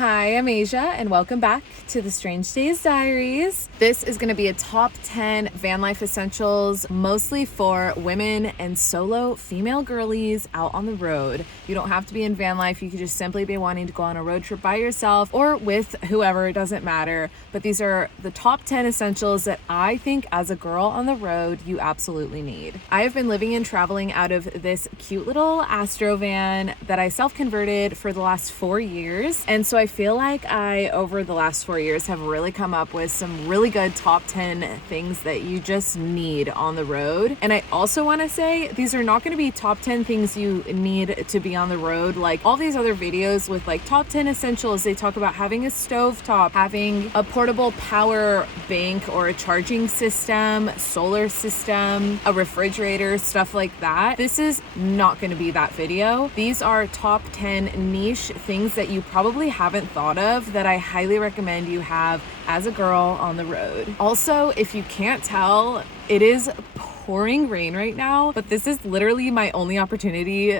Hi, I'm Asia, and welcome back to the Strange Days Diaries. This is going to be a top 10 van life essentials, mostly for women and solo female girlies out on the road. You don't have to be in van life. You could just simply be wanting to go on a road trip by yourself or with whoever, it doesn't matter. But these are the top 10 essentials that I think as a girl on the road, you absolutely need. I have been living and traveling out of this cute little Astro van that I self-converted for the last 4 years. And so I feel like I, over the last 4 years, have really come up with some really good top 10 things that you just need on the road. And I also want to say these are not going to be top 10 things you need to be on the road. Like all these other videos with like top 10 essentials, they talk about having a stovetop, having a portable power bank or a charging system, solar system, a refrigerator, stuff like that. This is not going to be that video. These are top 10 niche things that you probably haven't thought of that I highly recommend you have as a girl on the road. Also, if you can't tell, it is pouring rain right now, but this is literally my only opportunity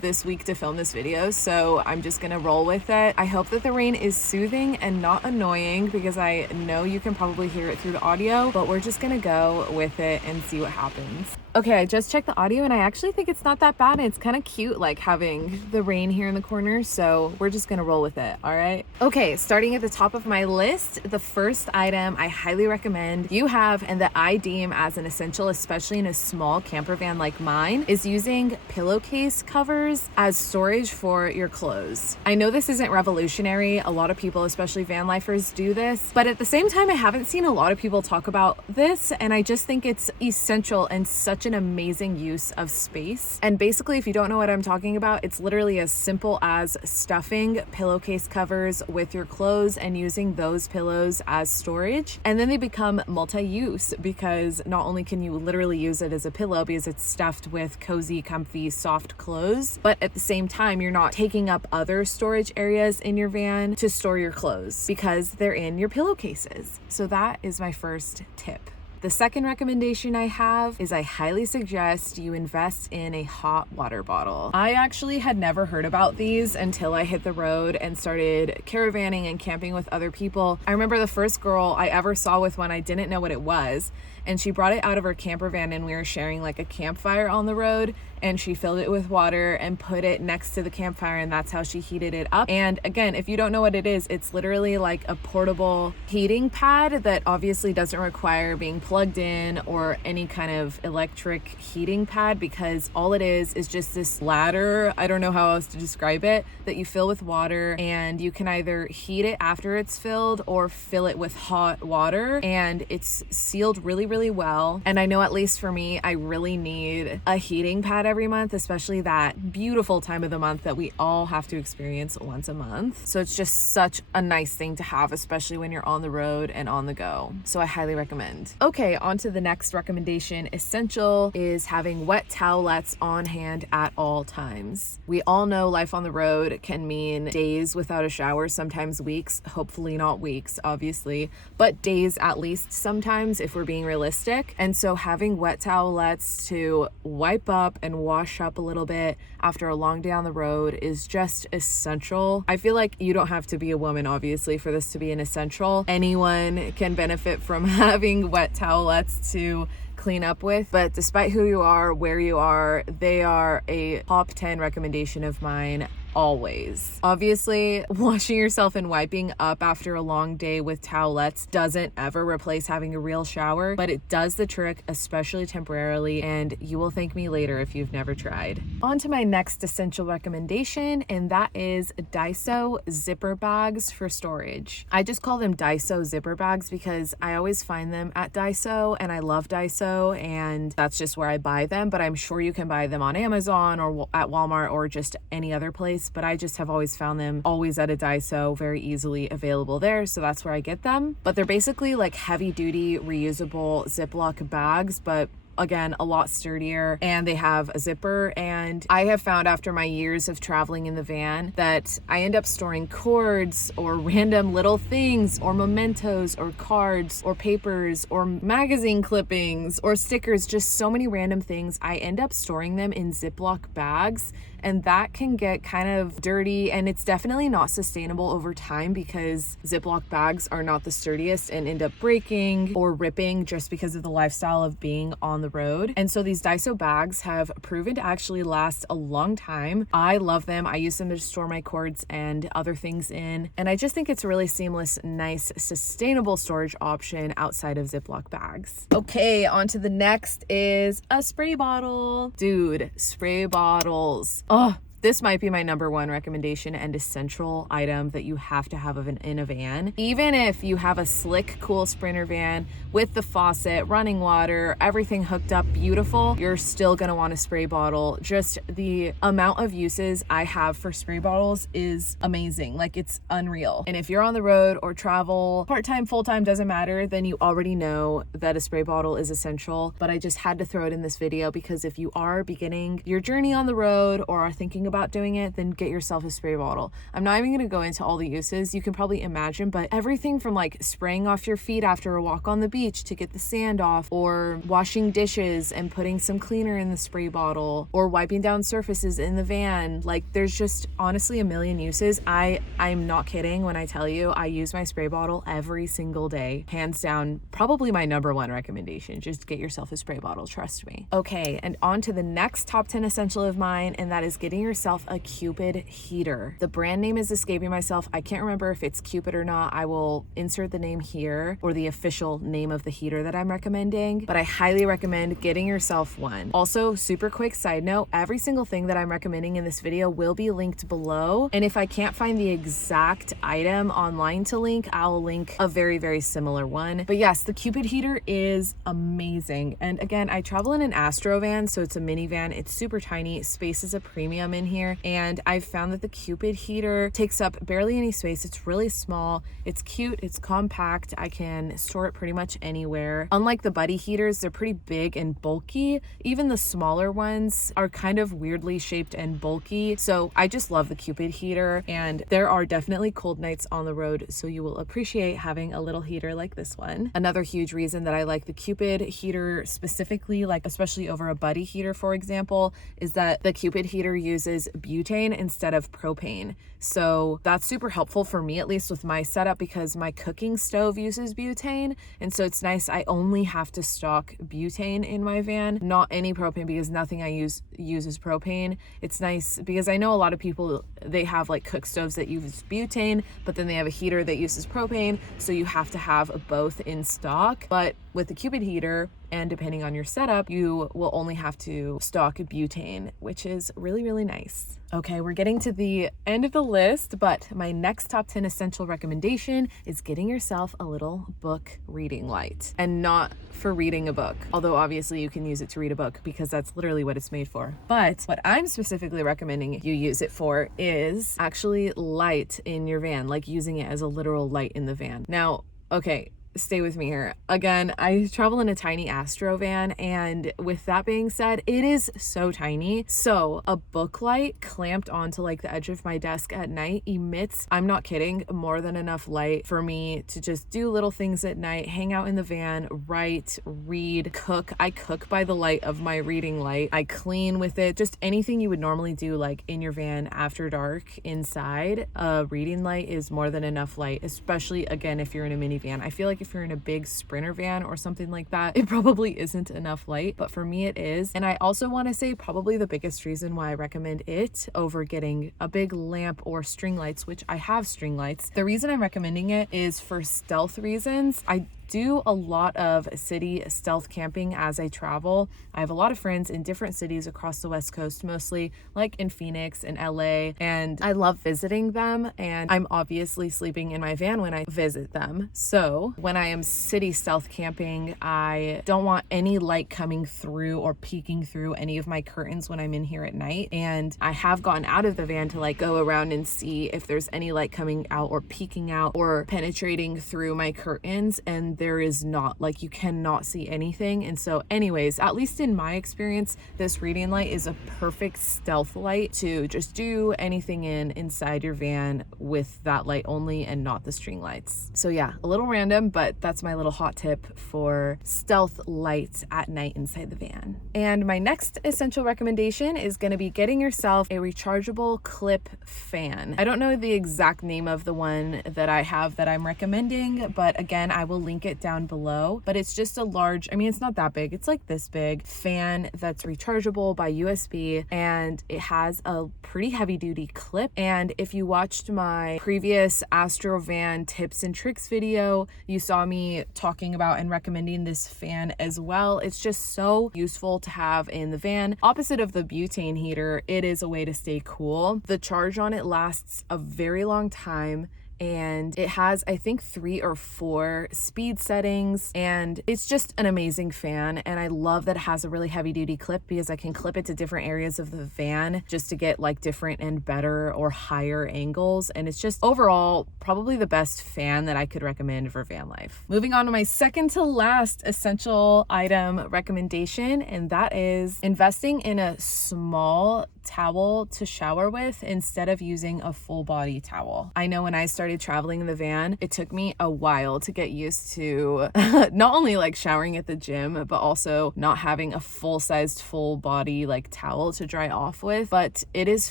this week to film this video, so I'm just gonna roll with it. I hope that the rain is soothing and not annoying because I know you can probably hear it through the audio, but we're just gonna go with it and see what happens. Okay, I just checked the audio and I actually think it's not that bad, and it's kind of cute like having the rain here in the corner, so we're just gonna roll with it, all right? Okay, starting at the top of my list, the first item I highly recommend you have and that I deem as an essential, especially in a small camper van like mine, is using pillowcase covers as storage for your clothes. I know this isn't revolutionary. A lot of people, especially van lifers, do this, but at the same time, I haven't seen a lot of people talk about this, and I just think it's essential and such an amazing use of space. And basically, if you don't know what I'm talking about, it's literally as simple as stuffing pillowcase covers with your clothes and using those pillows as storage. And then they become multi-use because not only can you literally use it as a pillow because it's stuffed with cozy, comfy, soft clothes, but at the same time, you're not taking up other storage areas in your van to store your clothes because they're in your pillowcases. So that is my first tip. The second recommendation I have is I highly suggest you invest in a hot water bottle. I actually had never heard about these until I hit the road and started caravanning and camping with other people. I remember the first girl I ever saw with one, I didn't know what it was, and she brought it out of her camper van and we were sharing like a campfire on the road, and she filled it with water and put it next to the campfire, and that's how she heated it up. And again, if you don't know what it is, it's literally like a portable heating pad that obviously doesn't require being plugged in or any kind of electric heating pad, because all it is just this ladder, I don't know how else to describe it, that you fill with water, and you can either heat it after it's filled or fill it with hot water, and it's sealed really, really well. And I know, at least for me, I really need a heating pad every month, especially that beautiful time of the month that we all have to experience once a month. So it's just such a nice thing to have, especially when you're on the road and on the go. So I highly recommend. Okay, on to the next recommendation. Essential is having wet towelettes on hand at all times. We all know life on the road can mean days without a shower, sometimes weeks, hopefully not weeks, obviously, but days at least sometimes if we're being realistic. And so having wet towelettes to wipe up and wash up a little bit after a long day on the road is just essential. I feel like you don't have to be a woman, obviously, for this to be an essential. Anyone can benefit from having wet towelettes to clean up with, but despite who you are, where you are, they are a top 10 recommendation of mine always. Obviously, washing yourself and wiping up after a long day with towelettes doesn't ever replace having a real shower, but it does the trick, especially temporarily, and you will thank me later if you've never tried. On to my next essential recommendation, and that is Daiso zipper bags for storage. I just call them Daiso zipper bags because I always find them at Daiso, and I love Daiso, and that's just where I buy them, but I'm sure you can buy them on Amazon or at Walmart or just any other place, but I just have always found them always at a Daiso, very easily available there, so that's where I get them. But they're basically like heavy duty reusable Ziploc bags, but again, a lot sturdier, and they have a zipper. And I have found after my years of traveling in the van that I end up storing cords or random little things or mementos or cards or papers or magazine clippings or stickers, just so many random things. I end up storing them in Ziploc bags, and that can get kind of dirty, and it's definitely not sustainable over time because Ziploc bags are not the sturdiest and end up breaking or ripping just because of the lifestyle of being on the road. And so these Daiso bags have proven to actually last a long time. I love them. I use them to store my cords and other things in, and I just think it's a really seamless, nice, sustainable storage option outside of Ziploc bags. Okay, on to the next is a spray bottle. Dude, spray bottles. Oh, this might be my number one recommendation and essential item that you have to have in a van. Even if you have a slick, cool Sprinter van with the faucet, running water, everything hooked up beautiful, you're still gonna want a spray bottle. Just the amount of uses I have for spray bottles is amazing. Like, it's unreal. And if you're on the road or travel, part-time, full-time, doesn't matter, then you already know that a spray bottle is essential. But I just had to throw it in this video because if you are beginning your journey on the road or are thinking about doing it, then get yourself a spray bottle. I'm not even going to go into all the uses. You can probably imagine, but everything from like spraying off your feet after a walk on the beach to get the sand off, or washing dishes and putting some cleaner in the spray bottle, or wiping down surfaces in the van. Like, there's just honestly a million uses. I'm not kidding when I tell you I use my spray bottle every single day. Hands down, probably my number one recommendation. Just get yourself a spray bottle, trust me. Okay, and on to the next top 10 essential of mine, and that is getting yourself a Cupid heater. The brand name is escaping myself. I can't remember if it's Cupid or not. I will insert the name here, or the official name of the heater that I'm recommending, but I highly recommend getting yourself one. Also, super quick side note, every single thing that I'm recommending in this video will be linked below, and if I can't find the exact item online to link, I'll link a very, very similar one. But yes, the Cupid heater is amazing. And again, I travel in an Astro van, so it's a minivan. It's super tiny. Space is a premium in here, and I've found that the Cupid heater takes up barely any space. It's really small, it's cute, it's compact. I can store it pretty much anywhere. Unlike the Buddy heaters, they're pretty big and bulky. Even the smaller ones are kind of weirdly shaped and bulky. So I just love the Cupid heater, and there are definitely cold nights on the road, so you will appreciate having a little heater like this one. Another huge reason that I like the Cupid heater specifically, like especially over a Buddy heater, for example, is that the Cupid heater uses butane instead of propane. So that's super helpful for me, at least with my setup, because my cooking stove uses butane, and so it's nice. I only have to stock butane in my van, not any propane, because nothing I use uses propane. It's nice because I know a lot of people, they have like cook stoves that use butane, but then they have a heater that uses propane, so you have to have both in stock. But with the Cupid heater, and depending on your setup, you will only have to stock butane, which is really, really nice. Okay, we're getting to the end of the list, but my next top 10 essential recommendation is getting yourself a little book reading light. And not for reading a book, although obviously you can use it to read a book because that's literally what it's made for. But what I'm specifically recommending you use it for is actually light in your van, like using it as a literal light in the van. Now, okay, stay with me here. Again, I travel in a tiny Astro van, and with that being said, it is so tiny. So a book light clamped onto like the edge of my desk at night emits, I'm not kidding, more than enough light for me to just do little things at night, hang out in the van, write, read, cook. I cook by the light of my reading light. I clean with it. Just anything you would normally do like in your van after dark inside, a reading light is more than enough light, especially again if you're in a minivan. I feel like if you're in a big Sprinter van or something like that, it probably isn't enough light, but for me it is. And I also want to say probably the biggest reason why I recommend it over getting a big lamp or string lights, which I have string lights. The reason I'm recommending it is for stealth reasons. I do a lot of city stealth camping as I travel. I have a lot of friends in different cities across the West Coast, mostly like in Phoenix and LA, and I love visiting them, and I'm obviously sleeping in my van when I visit them. So when I am city stealth camping, I don't want any light coming through or peeking through any of my curtains when I'm in here at night. And I have gotten out of the van to like go around and see if there's any light coming out or peeking out or penetrating through my curtains, and there is not, like, you cannot see anything. And so anyways, at least in my experience, this reading light is a perfect stealth light to just do anything inside your van with that light only and not the string lights. So yeah, a little random, but that's my little hot tip for stealth lights at night inside the van. And my next essential recommendation is going to be getting yourself a rechargeable clip fan. I don't know the exact name of the one that I have that I'm recommending, but again, I will link it down below. But it's just a large, I mean, it's not that big, it's like this big fan that's rechargeable by USB, and it has a pretty heavy duty clip. And if you watched my previous Astro Van tips and tricks video, you saw me talking about and recommending this fan as well. It's just so useful to have in the van. Opposite of the butane heater, it is a way to stay cool. The charge on it lasts a very long time, and it has, I think, 3 or 4 speed settings, and it's just an amazing fan. And I love that it has a really heavy duty clip because I can clip it to different areas of the van just to get like different and better or higher angles. And it's just overall probably the best fan that I could recommend for van life. Moving on to my second to last essential item recommendation, and that is investing in a small towel to shower with instead of using a full body towel. I know when I started traveling in the van, it took me a while to get used to not only like showering at the gym, but also not having a full-sized full body like towel to dry off with. But it is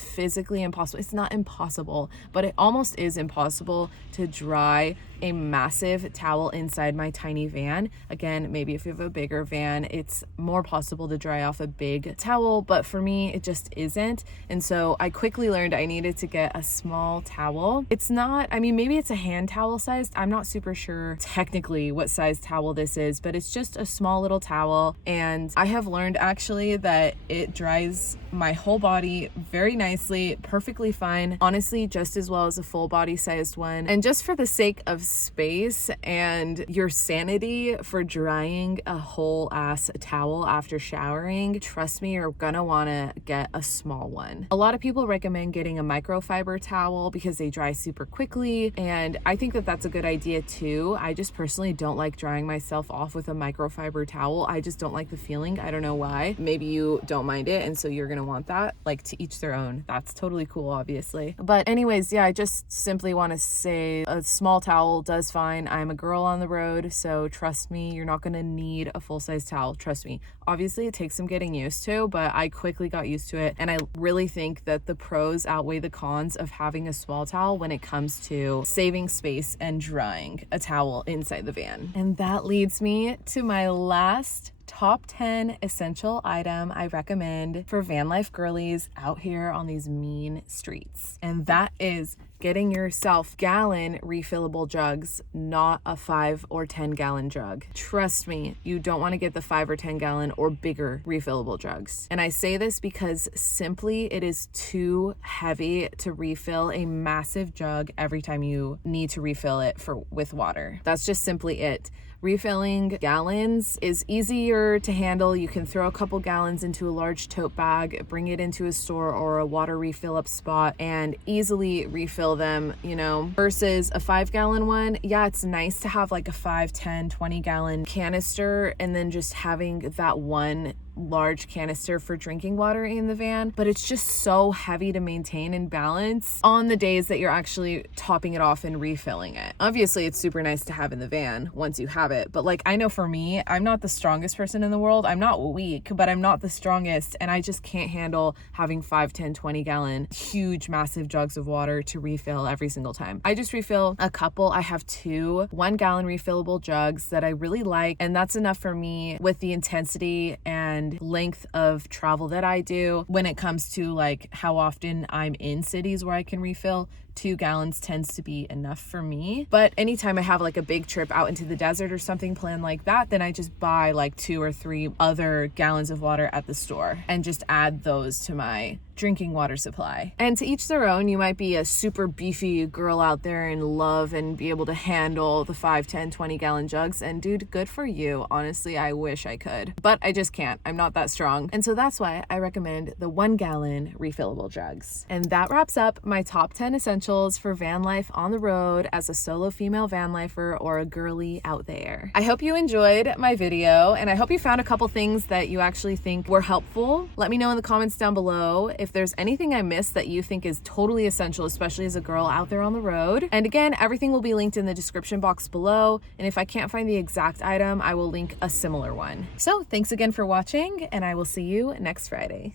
physically impossible. It's not impossible, but it almost is impossible to dry a massive towel inside my tiny van. Again, maybe if you have a bigger van, it's more possible to dry off a big towel, but for me, it just isn't. And so I quickly learned I needed to get a small towel. It's not, I mean, maybe it's a hand towel sized. I'm not super sure technically what size towel this is, but it's just a small little towel. And I have learned actually that it dries my whole body very nicely, perfectly fine, honestly, just as well as a full body sized one. And just for the sake of space and your sanity for drying a whole ass towel after showering, trust me, you're gonna wanna get a small one. A lot of people recommend getting a microfiber towel because they dry super quickly, and I think that that's a good idea too. I just personally don't like drying myself off with a microfiber towel. I just don't like the feeling. I don't know why. Maybe you don't mind it, and so you're gonna want that. Like, to each their own. That's totally cool, obviously. But anyways, yeah, I just simply want to say a small towel does fine. I'm a girl on the road, so trust me, you're not gonna need a full-size towel. Trust me. Obviously, it takes some getting used to, but I quickly got used to it, and I really think that the pros outweigh the cons of having a small towel when it comes to saving space and drying a towel inside the van. And that leads me to my last top 10 essential item I recommend for van life girlies out here on these mean streets. And that is getting yourself gallon refillable jugs, not a 5 or 10 gallon jug. Trust me, you don't want to get the 5 or 10 gallon or bigger refillable jugs. And I say this because simply it is too heavy to refill a massive jug every time you need to refill it with water. That's just simply it. Refilling gallons is easier to handle. You can throw a couple gallons into a large tote bag, bring it into a store or a water refill up spot, and easily refill them, you know, versus a 5 gallon one. Yeah, it's nice to have like a 5, 10, 20 gallon canister and then just having that one large canister for drinking water in the van, but it's just so heavy to maintain and balance on the days that you're actually topping it off and refilling it. Obviously, it's super nice to have in the van once you have it, but like, I know for me, I'm not the strongest person in the world. I'm not weak, but I'm not the strongest, and I just can't handle having 5, 10, 20 gallon huge massive jugs of water to refill every single time. I just refill a couple. I have 2 1 gallon refillable jugs that I really like, and that's enough for me with the intensity and length of travel that I do. When it comes to like how often I'm in cities where I can refill, 2 gallons tends to be enough for me. But anytime I have like a big trip out into the desert or something planned like that, then I just buy like 2 or 3 other gallons of water at the store and just add those to my drinking water supply. And to each their own. You might be a super beefy girl out there and love and be able to handle the 5, 10, 20 gallon jugs, and dude, good for you. Honestly, I wish I could, but I just can't. I'm not that strong. And so that's why I recommend the 1 gallon refillable jugs. And that wraps up my top 10 essentials essentials for van life on the road as a solo female van lifer or a girly out there. I hope you enjoyed my video, and I hope you found a couple things that you actually think were helpful. Let me know in the comments down below if there's anything I missed that you think is totally essential, especially as a girl out there on the road. And again, everything will be linked in the description box below, and if I can't find the exact item, I will link a similar one. So thanks again for watching, and I will see you next Friday.